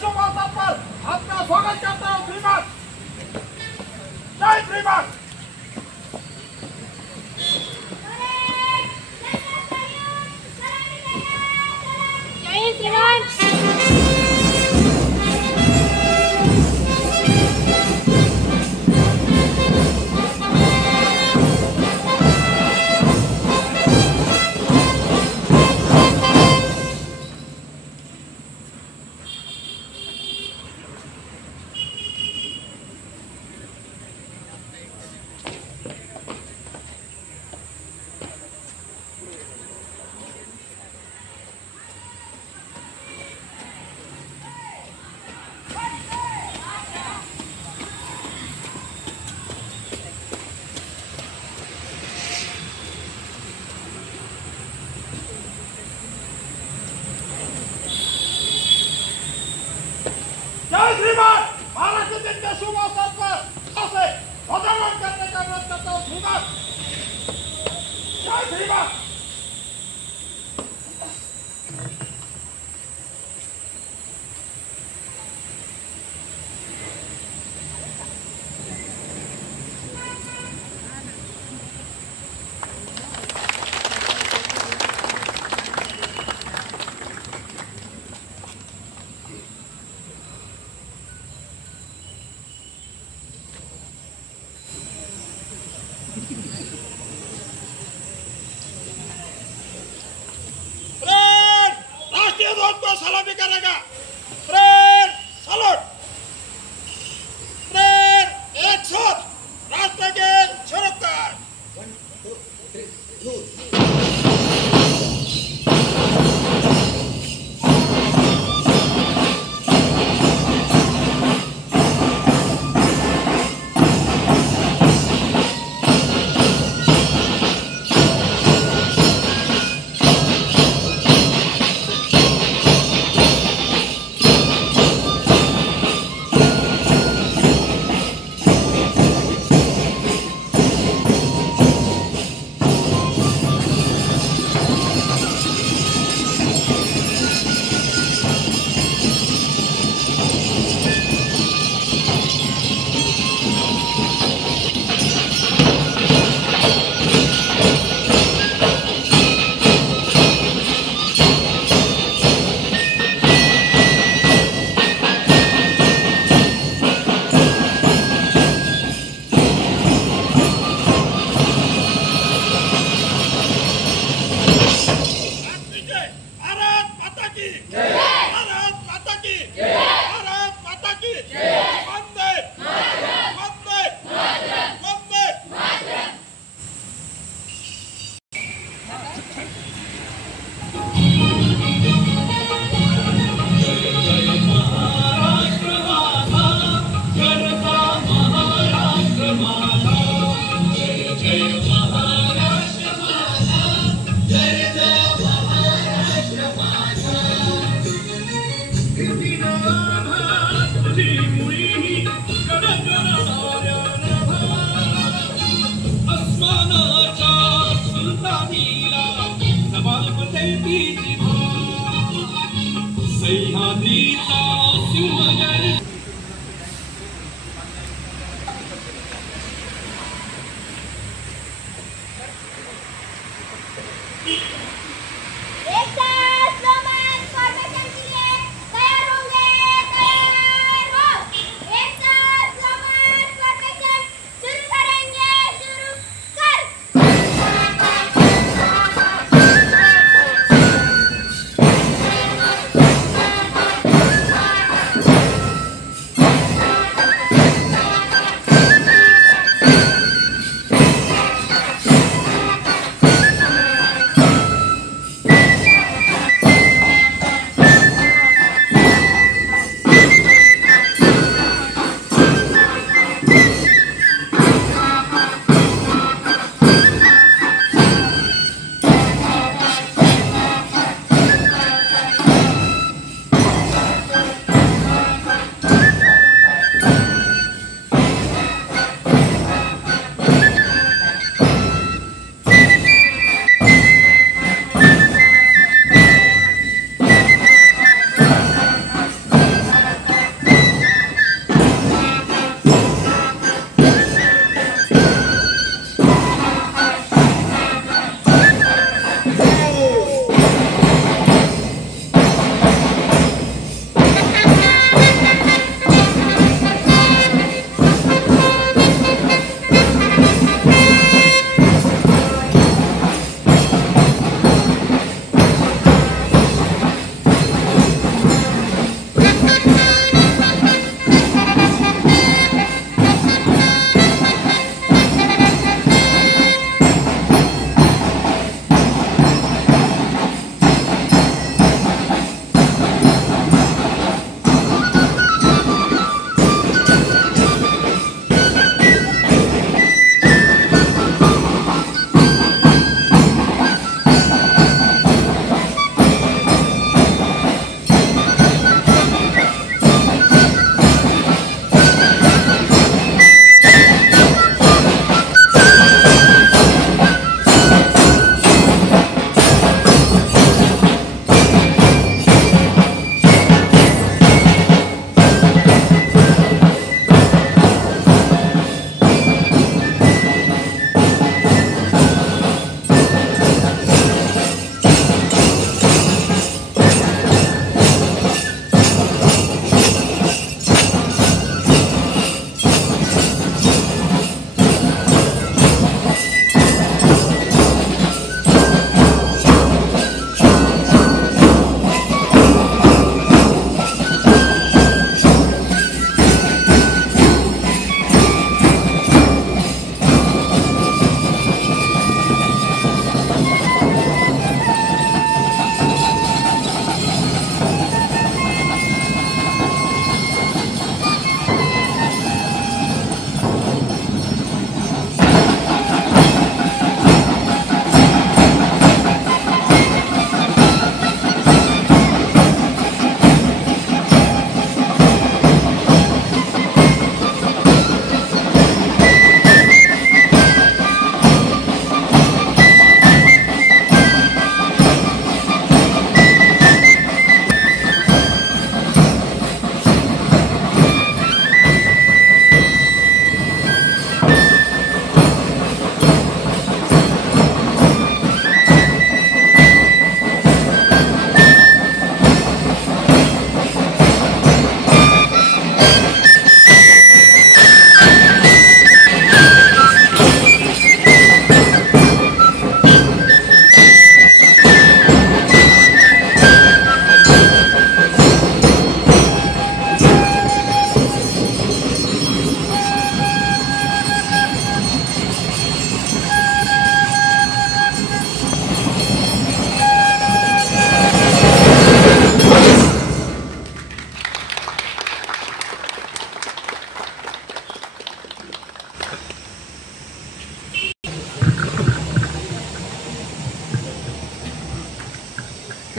शुभ अवसर पर आपका स्वागत करता हूँ श्रीमान। जय श्रीमान। जय श्रीमान। जय श्रीमान। महाराष्ट्र दिन के शुभ अवसर पर से ध्वजारोहण करने का अनुरोध करता हूँ श्रीमान। जय श्रीमान। राष्ट्रीय ध्वज को सलामी करेगा। Parade salute. परेड एक साथ राष्ट्र के शुरू कर। 1 2 3 शुरू कर।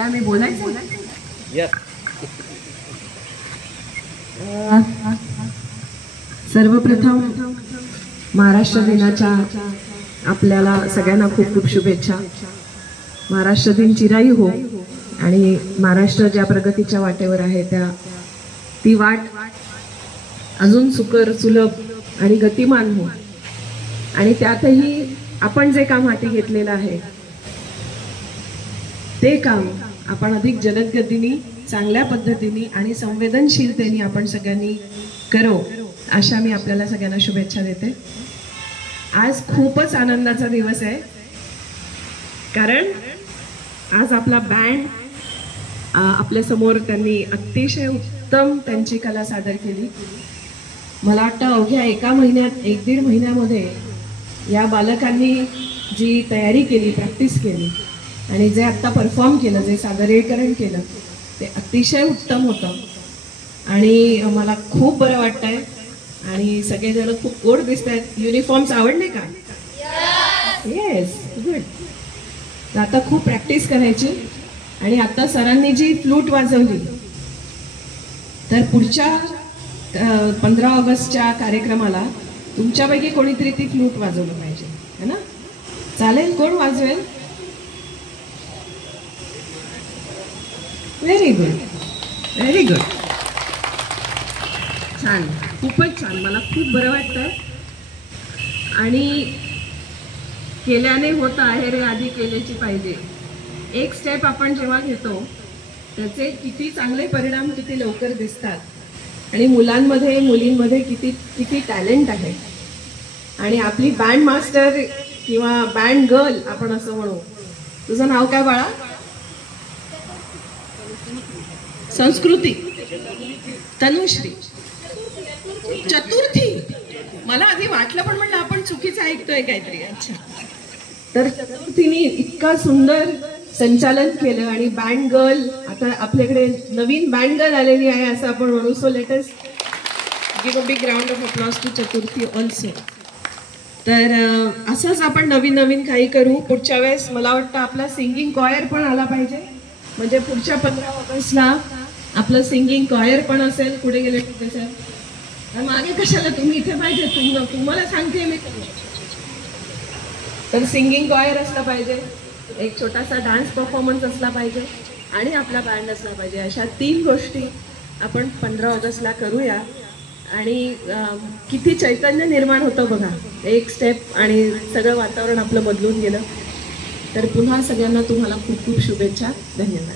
मी बोलायचं. सर्वप्रथम महाराष्ट्र दिनाच्या आपल्याला सगळ्यांना खूप खूप शुभेच्छा. महाराष्ट्र दिन चिराई हो आणि महाराष्ट्र ज्या प्रगतीच्या वाटेवर आहे ती वाट अजून सुकर सुलभ आणि गतिमान हो. आणि त्यातही आपण जे काम हाती घेतलेलं आहे ते काम आपण अधिक जलद गतीने, चांगल्या पद्धतीने आणि संवेदनशीलतेने आपण सगळ्यांनी करो, अशा मी आपल्याला सगळ्यांना शुभेच्छा देते. आज खूपच आनंदाचा दिवस आहे, कारण आज आपला बँड आपल्या समोर त्यांनी अतिशय उत्तम त्यांची कला सादर केली. मला वाटतं अवघ्या 1-1.5 महिन्यामध्ये या बालकांनी जी तयारी केली, प्रॅक्टिस केली आणि जे आत्ता परफॉर्म केलं, जे सादरीकरण केलं ते अतिशय उत्तम होतं आणि मला खूप बरं वाटतंय. आणि सगळेजण खूप गोड दिसत आहेत. युनिफॉर्म्स आवडले का? Yes, good. तर आता खूप प्रॅक्टिस करायची. आणि आता सरांनी जी फ्लूट वाजवली तर पुढच्या 15 ऑगस्टच्या कार्यक्रमाला तुमच्यापैकी कोणीतरी ती फ्लूट वाजवलं पाहिजे, है ना? चालेल? कोण वाजवेल? Very good, very good. छान, खूपच छान. मला खूप बरं वाटतंय. आणि केल्याने होत आहे रे आधी केल्याची पाहिजे. एक स्टेप आपण जेव्हा घेतो त्याचे किती चांगले परिणाम किती लवकर दिसतात. आणि मुलांमध्ये मुलींमध्ये किती किती टॅलेंट आहे. आणि आपली बँड मास्टर किंवा बँड गर्ल आपण असं म्हणू. तुझं नाव काय बाळा? संस्कृती. तनुश्री. चतुर्थी. मला आधी वाटलं पण म्हणलं आपण चुकीचं ऐकतोय काहीतरी. अच्छा. तर चतुर्थीने इतका सुंदर संचालन केलं. आणि बँड गर्ल, आता आपल्याकडे नवीन बँड गर्ल आलेली आहे असं आपण म्हणू. So let us give a big round of applause to Chaturthi also. तर असंच आपण नवीन नवीन काही करू. पुढच्या वेळेस मला वाटतं आपला सिंगिंग कॉयर पण आला पाहिजे. म्हणजे पुढच्या 15 ऑगस्टला आपलं सिंगिंग कॉयर पण असेल. पुढे गेले कुठे सर? मागे कशाला? तुम्ही इथे पाहिजे. तुम्हाला सांगते मी. तर सिंगिंग कॉयर असला पाहिजे, एक छोटासा डान्स परफॉर्मन्स असला पाहिजे आणि आपला बँड असला पाहिजे. अशा 3 गोष्टी आपण 15 ऑगस्टला करूया. आणि किती चैतन्य निर्माण होतं बघा. एक स्टेप आणि सगळं वातावरण आपलं बदलून गेलं. तर पुन्हा सगळ्यांना तुम्हाला खूप खूप शुभेच्छा. धन्यवाद.